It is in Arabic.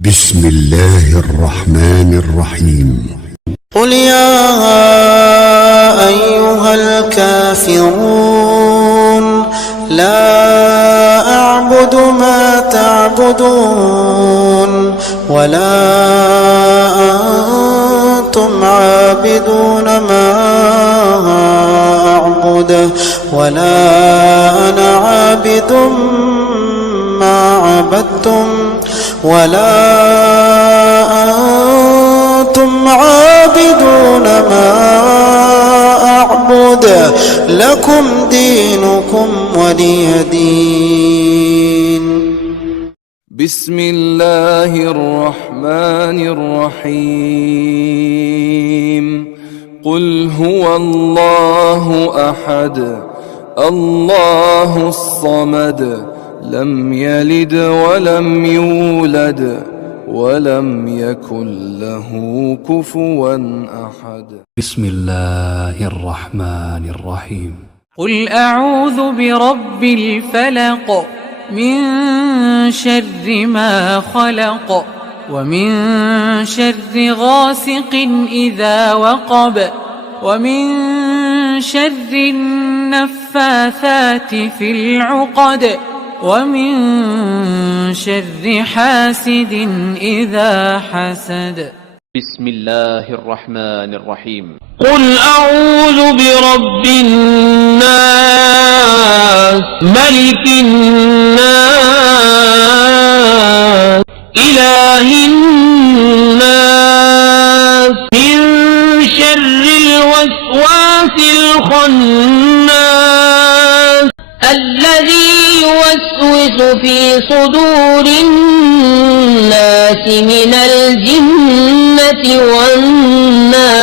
بسم الله الرحمن الرحيم. قل يا أيها الكافرون لا أعبد ما تعبدون ولا أنتم عابدون ما أعبد ولا أنا عابد ما عبدتم ولا أنتم عابدون ما أعبد لكم دينكم ولي دين. بسم الله الرحمن الرحيم. قل هو الله أحد الله الصمد لم يلد ولم يولد ولم يكن له كفوا أحد. بسم الله الرحمن الرحيم. قل أعوذ برب الفلق من شر ما خلق ومن شر غاسق إذا وقب ومن شر النفاثات في العقد ومن شر حاسد إذا حسد. بسم الله الرحمن الرحيم. قل أعوذ برب الناس ملك الناس إله الناس من شر الوسواس الخناس الذي يوسوس في صدور الناس من الجنة والناس.